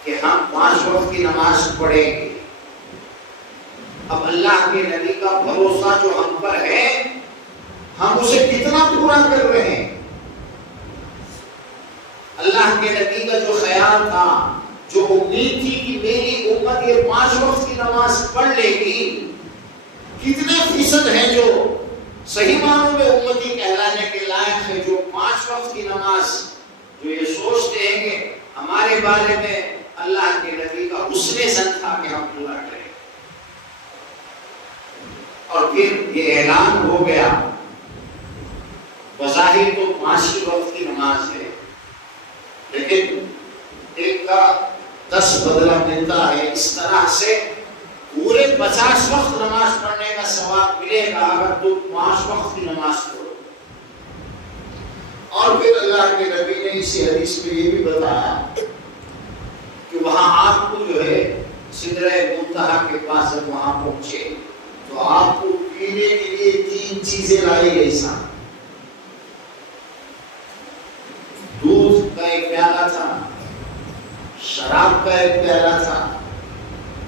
کہ ہم 5 وقت کی نماز پڑھیں گے۔ اب اللہ کے نبی کا بھروسہ جو ہم پر ہے، ہم اسے کتنا پورا کر رہے ہیں۔ اللہ کے نبی کا جو خیال تھا، جو امید تھی کہ میری امت یہ 5 وقت کی نماز پڑھ لے گی، کتنے فیصد ہیں جو صحیح معنوں میں امتی کہلانے کے لائق ہے، جو 5 وقت کی نماز، جو یہ سوچتے ہیں کہ ہمارے بارے میں اللہ کے نبی کا حسن ظن تھا کہ ہم پورا کریں۔ اور پھر یہ اعلان ہو گیا، بظاہر تو 5 وقت کی نماز ہے، لیکن ایک کا 10 بدلہ ملتا ہے، اس طرح سے پورے 50 وقت نماز پڑھنے کا ثواب ملے گا اگر تم 5 وقت کی نماز پڑھو۔ اور پھر اللہ کے نبی نے اسی حدیث میں یہ بھی بتایا کہ وہاں آپ کو جو ہے سدرہ منتہا کے پاس جب وہاں پہنچے تو آپ کو پینے کے لیے 3 چیزیں لائی گئی ساتھ۔ دودھ کا ایک پیالہ تھا، شراب کا ایک پیالہ تھا،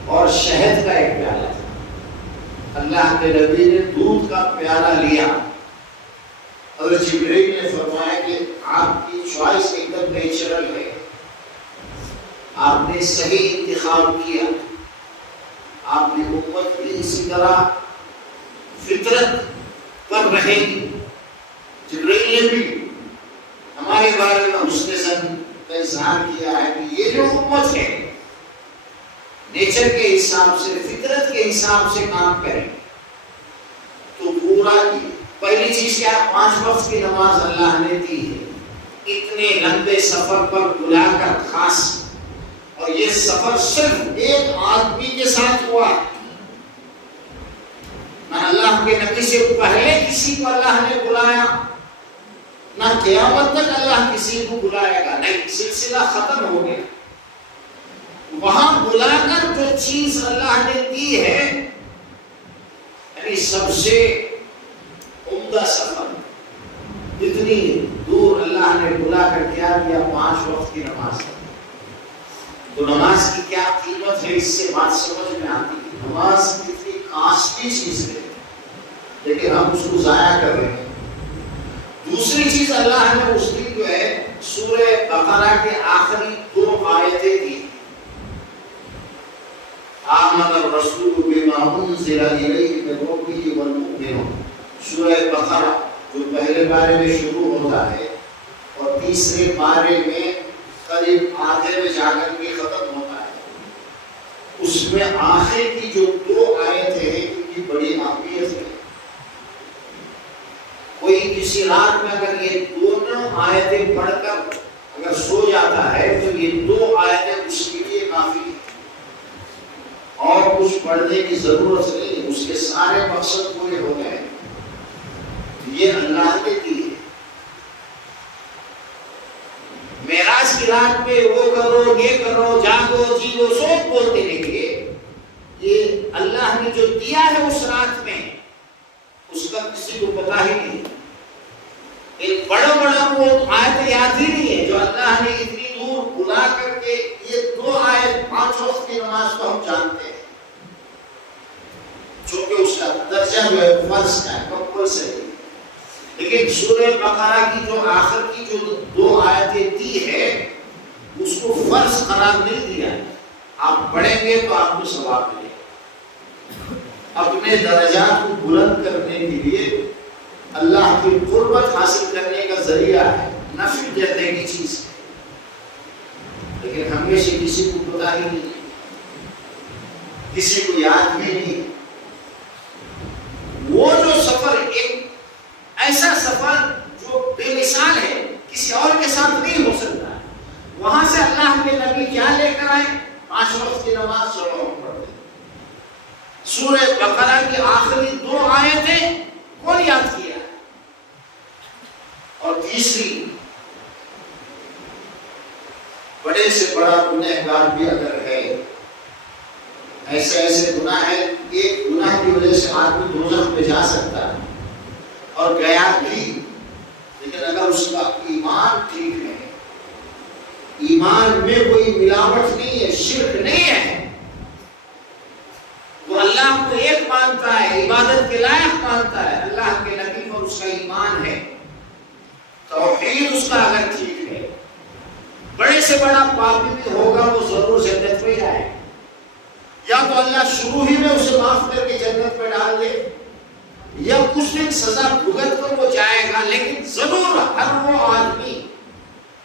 اور شہد کا ایک پیالہ تھا۔ اللہ کے نبی نے دودھ کا پیالہ لیا، حضرت جبرائیل نے فرمایا کہ آپ کی چوائس ایک دم نیچرل ہے، آپ نے صحیح انتخاب کیا، آپ نے امت بھی اسی طرح فطرت پر رہے گی۔ جبرائیل نے بھی ہمارے بارے میں حسن ظن کا اظہار کیا ہے کہ یہ جو امت ہے نیچر کے حساب سے، فطرت کے حساب سے کام کریں تو پورا کی۔ پہلی چیز کیا، 5 وقت کی نماز اللہ نے دی ہے، اتنے لمبے سفر پر بلا کر خاص، اور یہ سفر صرف ایک آدمی کے ساتھ ہوا، نہ اللہ کے نبی سے پہلے کسی کو اللہ نے بلایا، نہ قیامت تک اللہ کسی کو بلائے گا، نہیں، سلسلہ ختم ہو گیا۔ وہاں بلا کر جو چیز اللہ نے دی ہے، یعنی سب سے عمدہ سفر، اتنی دور اللہ نے بلا کر کیا دیا، 5 وقت کی نماز۔ تو نماز کی کیا قیمت ہے، اس سے بات سمجھ میں آتی ہے۔ نماز کتنی کاسٹلی چیز ہے، لیکن ہم اس کو ضائع کر رہے ہیں۔ دوسری چیز اللہ نے اس دن جو ہے سورہ بقرہ کے آخری 2 آیتیں دی، آمن الرسول بما انزل الیہ من ربہ والمؤمنون۔ سورہ بقرہ جو پہلے پارے میں شروع ہوتا ہے اور تیسرے پارے میں قریب آدھے میں جا کر کے ختم ہوتا ہے، اس میں آخر کی جو 2 آیتیں ہیں ان کی بڑی اہمیت ہے۔ کوئی کسی رات میں اگر یہ 2 آیتیں پڑھ کر اگر سو جاتا ہے تو یہ 2 آیتیں اس کے لیے کافی ہیں، اور کچھ پڑھنے کی ضرورت نہیں، اس کے سارے مقصد پورے ہو گئے۔ یہ اللہ نے دی ہے۔ معراج کی رات میں وہ کرو یہ کرو جاگو جیو سب بولتے رہے، یہ اللہ نے جو دیا ہے اس رات میں اس کا کسی کو پتا ہی نہیں۔ ایک بڑا وہ آیت یاد ہی نہیں ہے جو اللہ نے اتنی دور بلا کر کے یہ 2 آیت 5 وقت کی نماز کو ہم جانتے ہیں، چونکہ اس کا درجہ جو ہے فرض کا ہے، کمپلسری۔ لیکن سورہ بقرہ کی جو آخر کی جو 2 آیتیں دی ہے اس کو فرض قرار نہیں دیا ہے۔ آپ پڑھیں گے تو آپ کو ثواب ملے گا۔ اپنے درجات کو بلند کرنے کے لیے اللہ کی قربت حاصل کرنے کا ذریعہ ہے، نفع دینے کی چیز ہے، لیکن ہم میں سے کسی کو پتا ہی نہیں، کسی کو یاد بھی نہیں۔ وہ جو سفر ایک ایسا سفر جو بے مثال ہے، کسی اور کے ساتھ نہیں ہو سکتا ہے، وہاں سے اللہ کے نبی کیا لے کر آئے؟ 5 وقت کی نماز چلو ہم پڑھتے ہیں۔ سورہ بقرہ کی آخری 2 آیتیں کون یاد کیا؟ اور تیسری، بڑے سے بڑا گنہگار بھی اگر ہے، ایسے گناہ ہے، ایک گناہ کی وجہ سے آدمی دوزخ میں جا سکتا ہے اور گیا بھی، لیکن اگر اس کا ایمان ٹھیک ہے، ایمان میں کوئی ملاوٹ نہیں ہے، شرک نہیں ہے، وہ اللہ کو ایک مانتا ہے، عبادت کے لائق مانتا ہے، اللہ کے نبی پر اس کا ایمان ہے، توحید اس کا اگر ٹھیک ہے، بڑے سے بڑا پاپی بھی ہوگا وہ ضرور جنت میں جائے گا، یا تو اللہ شروع ہی میں اسے معاف کر کے جنت میں ڈال دے، یا کچھ دن سزا بھگت کر وہ جائے گا، لیکن ضرور ہر وہ آدمی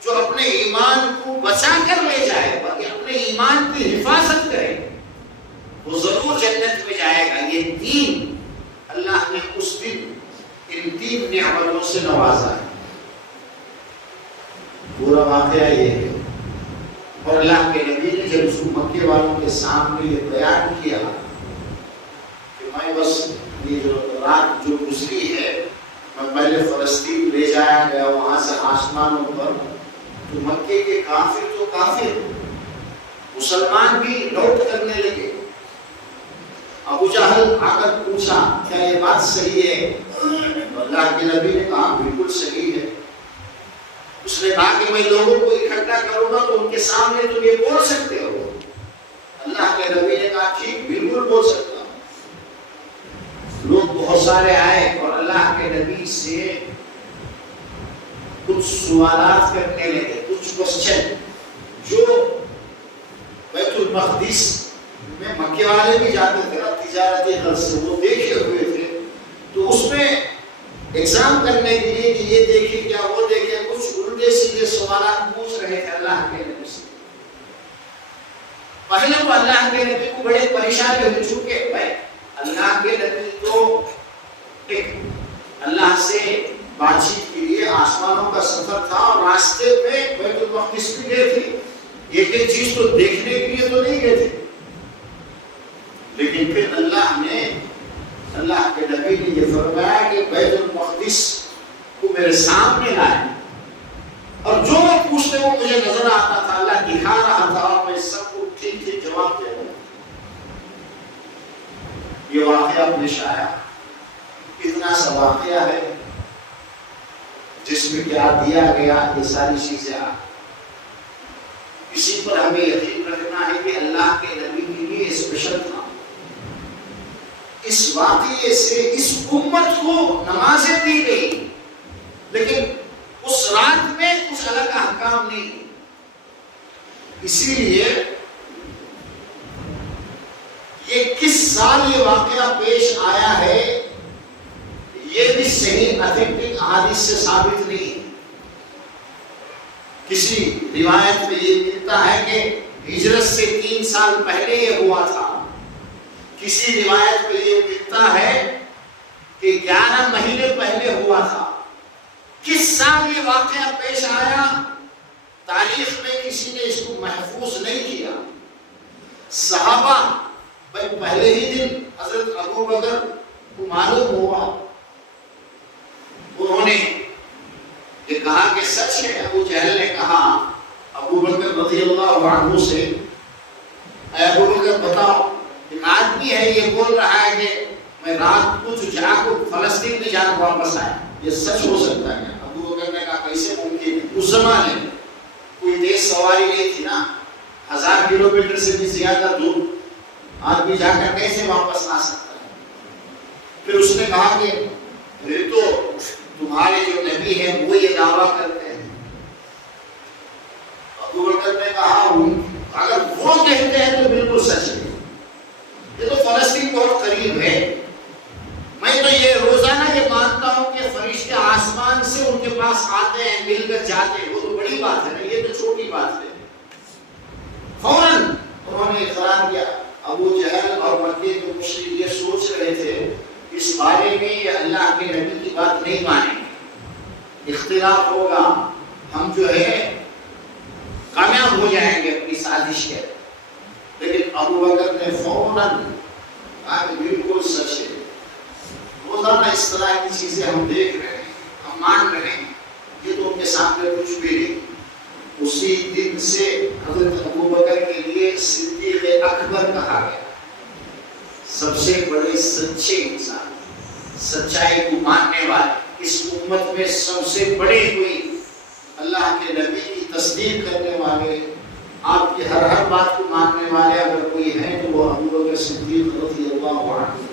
جو اپنے ایمان کو بچا کر لے جائے گا، اپنے ایمان کی حفاظت کرے وہ ضرور جنت میں جائے گا۔ یہ 3 اللہ نے اس دن ان 3 نعمتوں سے نوازا ہے۔ پورا واقعہ یہ ہے، اور اللہ کے نبی نے جب اس کو مکے والوں کے سامنے یہ بیان کیا کہ میں بس یہ جو رات جو گزری ہے، میں پہلے فلسطین لے جایا گیا، وہاں سے آسمانوں پر، تو مکے کے کافر تو کافر، مسلمان بھی لوٹ کرنے لگے۔ ابو جہل آ کر پوچھا کیا یہ بات صحیح ہے؟ اللہ کے نبی نے کہا بالکل صحیح ہے۔ اس نے کہا کہ میں لوگوں کو اکٹھا کروں گا تو ان کے سامنے تم یہ بول سکتے ہو؟ اللہ کے نبی نے کہا ٹھیک، بالکل بول سکتا ہوں۔ لوگ بہت سارے آئے اور اللہ کے نبی سے کچھ سوالات کرنے لگے، کچھ کوسچن جو بیت المقدس میں مکے والے بھی جاتے تھے نا تجارتی غرض سے، وہ دیکھے ہوئے تھے، تو اس میں ایگزام کرنے کے لیے کہ یہ دیکھیں کیا وہ دیکھیں، کچھ الٹے سیدھے سوالات پوچھ رہے تھے اللہ کے نبی سے۔ پہلے تو اللہ کے نبی کو بڑے پریشانی ہوئی، چونکہ بھائی اللہ کے نبی تو ایک اللہ سے بات چیت کے لیے آسمانوں کا سفر تھا، اور راستے میں بیت المقدس بھی گئے تھے، ایک ایک چیز تو دیکھنے کے لیے تو نہیں گئے تھے، لیکن پھر اللہ کے نبی نے یہ فرمایا کہ بیت المقدس کو میرے سامنے لائے، اور جو میں پوچھتے وہ مجھے نظر آتا تھا، اللہ دکھا رہا تھا، اور میں سب کو ٹھیک ٹھیک جواب دے رہا تھا۔ یہ واقعہ پیش آیا، اتنا سا واقعہ ہے جس میں کیا دیا گیا، یہ ساری چیزیں آ، اسی پر ہمیں یقین رکھنا ہے کہ اللہ کے نبی کے لیے اسپیشل تھا۔ اس واقعے سے اس امت کو نمازیں دی گئی، لیکن اس رات میں کچھ الگ احکام نہیں، اسی لیے یہ کس سال یہ واقعہ پیش آیا ہے یہ بھی صحیح اتھینٹک احادیث سے ثابت نہیں۔ کسی روایت میں یہ ملتا ہے کہ ہجرت سے 3 سال پہلے یہ ہوا تھا، کسی روایت میں یہ ملتا ہے کہ 11 مہینے پہلے ہوا تھا۔ کس سال یہ واقعہ پیش آیا تاریخ میں کسی نے اس کو محفوظ نہیں کیا۔ صحابہ پہلے ہی دن حضرت ابو بکر کو معلوم ہوا ابو بکر رضی اللہ عنہ سے، اے ابو بکر بتاؤ، ایک آدمی ہے یہ بول رہا ہے کہ میں رات کو جو جا کو فلسطین میں جا کر واپس آیا، یہ سچ ہو سکتا ہے؟ ابو بکر نے کہا کیسے ممکن ہے؟ اس زمانے میں کوئی تیز سواری نہیں تھی نا، 1000 کلومیٹر سے بھی زیادہ دور آدمی جا کر کیسے واپس آ سکتا ہے؟ پھر اس نے کہا کہ پھر تو تمہارے جو نبی ہیں وہ یہ دعویٰ کرتے ہیں۔ ابو بکر نے کہا اگر وہ کہتے ہیں تو بالکل سچ ہے، یہ تو فلسطین بہت قریب ہے، میں تو یہ روزانہ یہ مانتا ہوں کہ فرشتے آسمان سے ان کے پاس آتے ہیں، مل کر جاتے ہیں، وہ تو بڑی بات ہے نا، یہ تو چھوٹی بات ہے۔ فوراً انہوں نے اقرار کیا۔ ابو جہل اور مکے کے مشرک یہ سوچ رہے تھے اس بارے میں یہ اللہ کے نبی کی بات نہیں مانیں گے، اختلاف ہوگا، ہم جو ہے کامیاب ہو جائیں گے اپنی سازش کے، لیکن ابو بکر نے فوراً کہا کہ بالکل سچ ہے۔ روزانہ اس طرح کی چیزیں ہم دیکھ رہے ہیں، ہم مان رہے ہیں، یہ تو ان کے سامنے کچھ بھی نہیں۔ اسی دن سے حضرت ابو بکر کے لیے صدیق اکبر کہا گیا، سب سے بڑے سچے انسان، سچائی کو ماننے والے، اس امت میں سب سے بڑے کوئی اللہ کے نبی کی تصدیق کرنے والے، آپ کی ہر بات کو ماننے والے اگر کوئی ہیں تو وہ ابو بکر صدیق رضی اللہ عنہ۔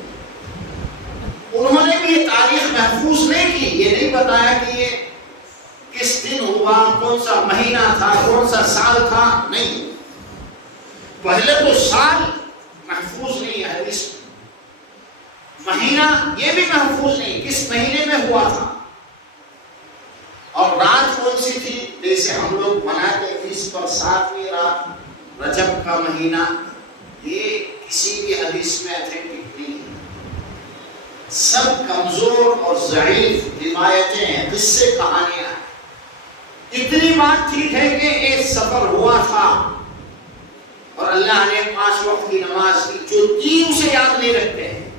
انہوں نے بھی یہ تاریخ محفوظ نہیں کی، یہ نہیں بتایا کہ یہ کس دن ہوا، کون سا مہینہ تھا، کون سا سال تھا، نہیں۔ پہلے تو سال محفوظ نہیں ہے حدیث میں، مہینہ یہ بھی محفوظ نہیں کس مہینے میں ہوا تھا، اور رات کون سی تھی، جیسے ہم لوگ مناتے ہیں 20 پر 7ویں رات رجب کا مہینہ، یہ کسی بھی حدیث میں اتھینٹک نہیں ہے، سب کمزور اور ضعیف روایتیں ہیں، قصے کہانیاں ہیں۔ اتنی بات ٹھیک ہے کہ ایک سفر ہوا تھا اور اللہ نے 5 وقت کی نماز کی، جو دین اسے یاد نہیں رکھتے ہیں،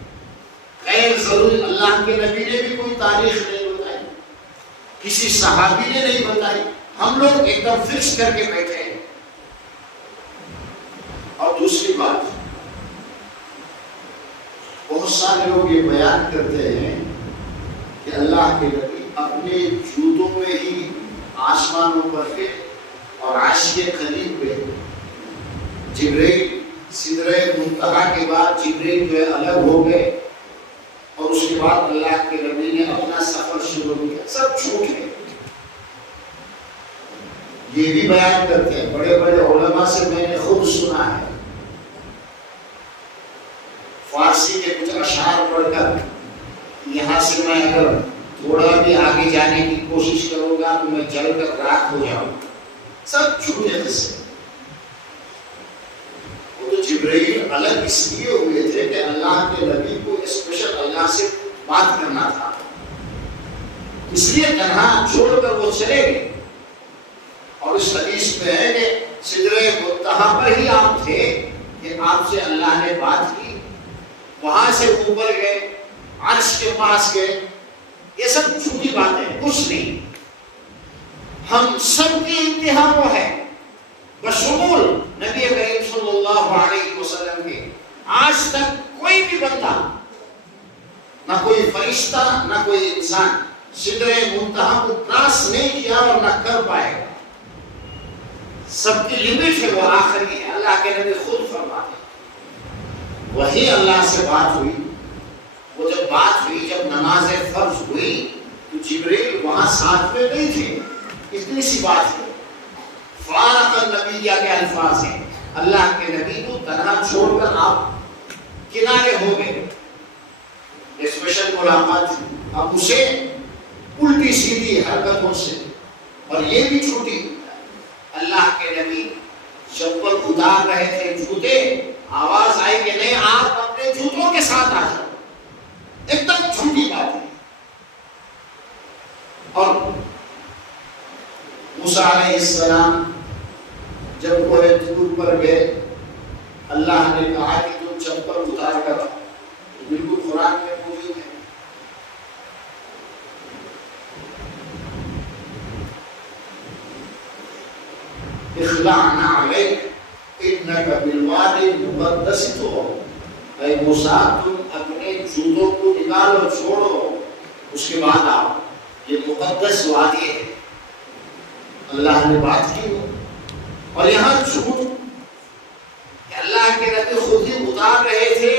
غیر ضروری اللہ کے نبی نے بھی کوئی تاریخ نہیں بتائی، کسی صحابی نے نہیں بتائی، ہم لوگ ایک دم فکس کر کے بیٹھے ہیں۔ اور دوسری بات، بہت سارے لوگ یہ بیان کرتے ہیں کہ اللہ کے نبی اپنے جوتوں میں ہی آسمانوں پر گئے اور عرش کے قریب گئے، جبریل سدرہ منتہا کے بعد جبریل جو ہے الگ ہو گئے، اور اس کے بعد اللہ کے نبی نے اپنا سفر شروع کیا، سب جھوٹ ہے۔ یہ بھی بیان کرتے ہیں بڑے بڑے علماء سے، میں نے خود سنا ہے، فارسی کے کچھ اشعار پڑھ کر یہاں سے میں اگر تھوڑا بھی آگے جانے کی کوشش کروں گا تو میں جل کر راکھ ہو جاؤں، سب جھوٹے قصے۔ وہ تو جبرائیل الگ اس لیے ہوئے تھے کہ اللہ کے نبی کو اسپیشل اللہ سے بات کرنا تھا، اس لیے تنہا چھوڑ کر وہ چلے گئے۔ اور اس حدیث میں ہے کہ سدرہ منتہا پر ہی آپ تھے کہ آپ سے اللہ نے بات کی، وہاں سے اوپر گئے، عرش کے پاس گئے، یہ سب چھوٹی باتیں، کچھ نہیں۔ ہم سب کی انتہا وہ ہے، بشمول نبی کریم صلی اللہ علیہ وسلم کے، آج تک کوئی بھی بندہ، نہ کوئی فرشتہ نہ کوئی انسان سدرہ منتہا کو کراس نہیں کیا اور نہ کر پائے گا، سب کی لمٹ ہے، وہ آخری ہے۔ اللہ کے نبی خود فرماتے ہیں، وہی اللہ سے بات ہوئی، وہ جب بات ہوئی، جب نماز فرض ہوئی تو جبریل وہاں ساتھ میں نہیں تھے، اتنی سی بات ہے۔ فارق النبی کے الفاظ ہیں، اللہ کے نبی کو تنہا چھوڑ کر آپ کنارے ہو گئے، اسپیشل ملاقات تھی، اب اسے الٹی سیدھی حرکتوں سے، اور یہ بھی چھوٹی، اللہ کے نبی چپل اتار رہے تھے، جوتے، آواز آئی کہ نہیں آپ اپنے جوتوں کے ساتھ آ جاؤ، ایک دم چھوٹی بات ہے۔ اور موسیٰ علیہ السلام جب کوہ طور پر گئے، اللہ نے کہا کہ تم چپل اتار کر، بالکل قرآن میں موجود ہے۔ مقدس تو اے موسیٰ تم اپنے جوتوں کو نکالو چھوڑو اس کے بعد آؤ یہ مقدس وادی ہے اللہ نے بات کی ہو اور یہاں جھوٹ کہ اللہ کے نبی خود ہی اتار رہے تھے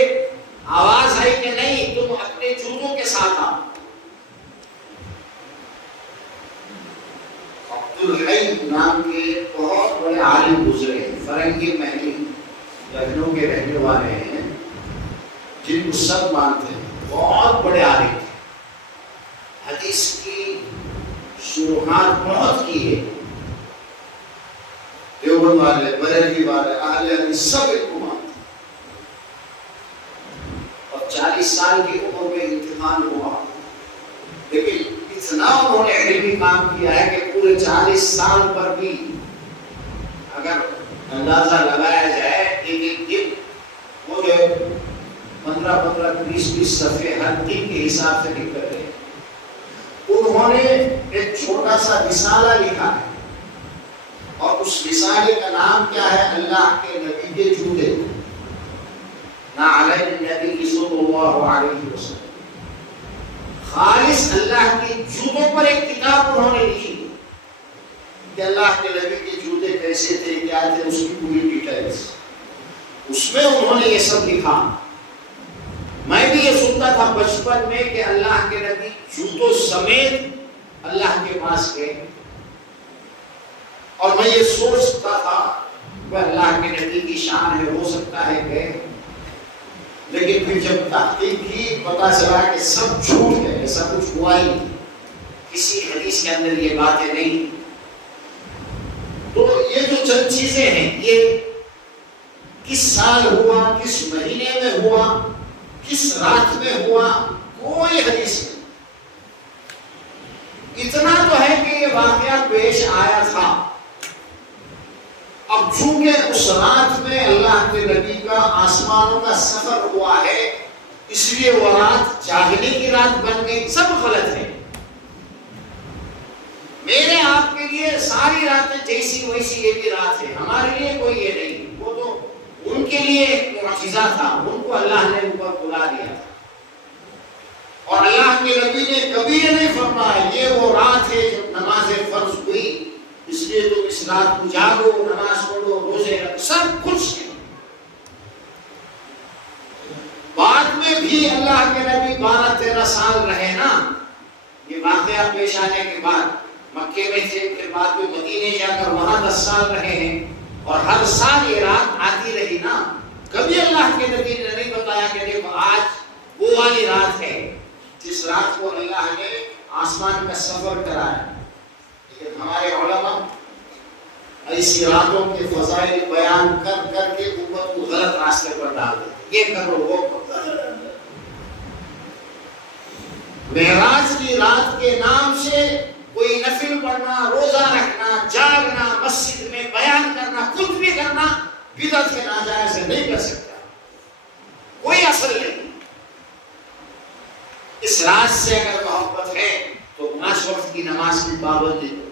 آواز آئی کہ نہیں تم اپنے جوتوں کے ساتھ آؤ عبدالحی نام کے بہت بڑے عالم گزرے ہیں فرنگی محلی لکھنؤ کے رہنے والے ہیں جن کو سب مانتے ہیں بہت بڑے عالم تھے حدیث کی شروحات بہت کی ہے دیوبند والے بریلوی والے اہل حدیث سب ان کو مانتے اور 40 سال کی عمر میں انتقال ہوا لیکن اتنا انہوں نے علمی کام کیا ہے کہ پورے 40 سال پر بھی اگر اندازہ لگایا جائے ایک دن وہ جو 15-20 صفحے ہر دن کے حساب سے لکھ کر گئے انہوں نے ایک چھوٹا سا رسالہ لکھا ہے اور اس رسالے کا نام کیا ہے اللہ کے نبی کے جوتے نعلین النبی صلی اللہ علیہ وسلم خالص اللہ کے جوتوں پر ایک کتاب انہوں نے لکھی کہ اللہ کے نبی کے جوتے کیسے تھے کیا تھے اس کی پوری ڈیٹیلز اس میں انہوں نے یہ سب لکھا میں بھی یہ سنتا تھا بچپن میں کہ اللہ کے نبی جوتوں سمیت اللہ کے پاس گئے اور میں یہ سوچتا تھا کہ اللہ کے نبی کی شان ہے ہو سکتا ہے کہ لیکن پھر جب تحقیق کی پتہ چلا کہ سب جھوٹ ہے ایسا کچھ ہوا ہی کسی حدیث کے اندر یہ باتیں نہیں تو یہ جو چند چیزیں ہیں یہ کس سال ہوا کس مہینے میں ہوا کس رات میں ہوا کوئی حدیث نہیں اتنا تو ہے کہ یہ واقعہ پیش آیا تھا اب چونکہ اس رات میں اللہ کے نبی کا آسمانوں کا سفر ہوا ہے اس لیے وہ رات جاگنے کی رات بن گئی سب غلط ہے میرے آپ کے لیے ساری راتیں جیسی ویسی یہ بھی رات ہے ہمارے لیے کوئی یہ نہیں وہ تو ان کے لیے ایک معجزہ تھا ان کو اللہ نے اوپر بلا دیا تھا اور اللہ کے نبی نے کبھی یہ نہیں فرمایا یہ وہ رات ہے جب نماز فرض ہوئی اس لیے تم اس رات کو جاگو نماز پڑھو روزے رکھو سب کچھ ہے بعد میں بھی اللہ کے نبی 12-13 سال رہے نا یہ واقعہ پیش آنے کے بعد مکے میں تھے پھر بعد میں مدینے جا کر وہاں 10 سال رہے ہیں اور ہر سال یہ رات آتی رہی نا کبھی اللہ کے نبی نے نہیں بتایا کہ دیکھو آج وہ والی رات ہے جس رات کو اللہ نے آسمان کا سفر کرایا لیکن ہمارے علماء ایسی راتوں کے فضائل بیان کر کر کے امت کو غلط راستے پر ڈال دیتے یہ کرو وہ کرو معراج کی رات کے نام سے کوئی نفل پڑھنا روزہ رکھنا جاگنا مسجد میں بیان کرنا کچھ بھی کرنا بدعت کے ناجائز سے نہیں کر سکتا کوئی اثر نہیں اس رات سے اگر محبت ہے تو 5 وقت کی نماز کی پابندی کرو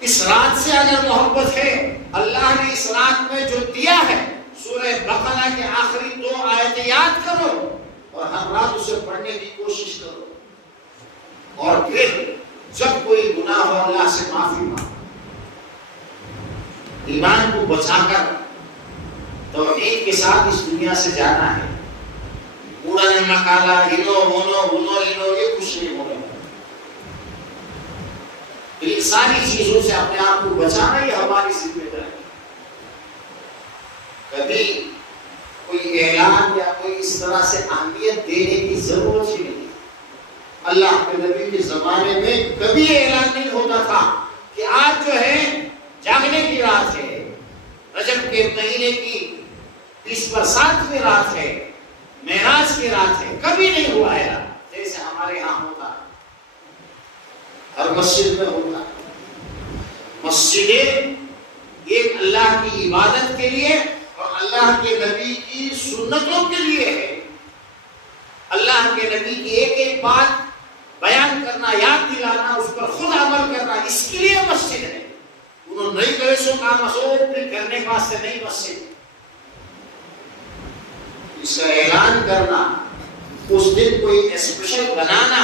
اس رات سے اگر محبت ہے اللہ نے اس رات میں جو دیا ہے سورہ بقرہ کے آخری 2 آیتیں یاد کرو اور ہر رات اسے پڑھنے کی کوشش کرو اور پھر جب کوئی گناہ ہو اللہ سے معافی مانگو ایمان کو بچا کر توحید کے ساتھ اس دنیا سے جانا ہے کوڑا نکالا ہنو یہ کچھ نہیں ہوگا ان ساری چیزوں سے اپنے آپ کو بچانا یہ ہماری ذمہ داری کبھی کوئی اعلان یا کوئی اس طرح سے اہمیت دینے کی ضرورت ہی نہیں اللہ کے نبی کے زمانے میں کبھی اعلان نہیں ہوتا تھا کہ آج جو ہے جاگنے کی رات ہے رجب کے مہینے کی 27ویں رات ہے معراج کی رات ہے کبھی نہیں ہوا ہے جیسے ہمارے ہاں ہوتا ہے ہر مسجد میں ہوتا ہے مسجدیں ایک اللہ کی عبادت کے لیے اور اللہ کے نبی کی سنتوں کے لیے ہے اللہ کے نبی کی ایک ایک بات بیان کرنا یاد دلانا اس پر خود عمل کرنا اس کے لیے مسجد ہے انہوں نہیں کہے سو کام کرنے کے واسطے نہیں مسجد اس کا اعلان کرنا، اس دن کوئی اسپیشل بنانا،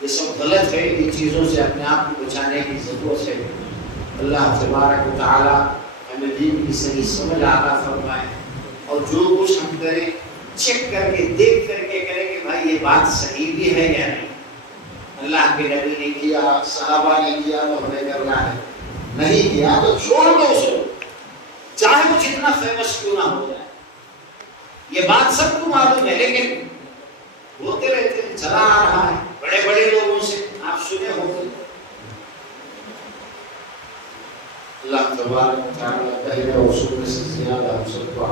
یہ سب غلط ہے. ان چیزوں سے اپنے آپ کو بچانے کی ضرورت ہے. اللہ تبارک و تعالی ہمیں دین کی صحیح سمجھ عطا فرمائے، اور جو کچھ ہم کریں چیک کر کے دیکھ کر کے کریں کہ بھائی یہ بات صحیح بھی ہے یا نہیں. اللہ کے نبی نے کیا، صحابہ نے کیا تو ہمیں کرنا ہے، نہیں کیا تو چھوڑ دو اسے، چاہے وہ جتنا فیمس کیوں نہ ہو جائے. یہ بات سب کو معلوم ہے، لیکن ہوتے رہتے ہیں، چلا آ رہا ہے. بڑے بڑے لوگوں سے آپ سنے ہوتے. اللہ تبارک و تعالی پہلے اصول سے زیادہ ہم سب کو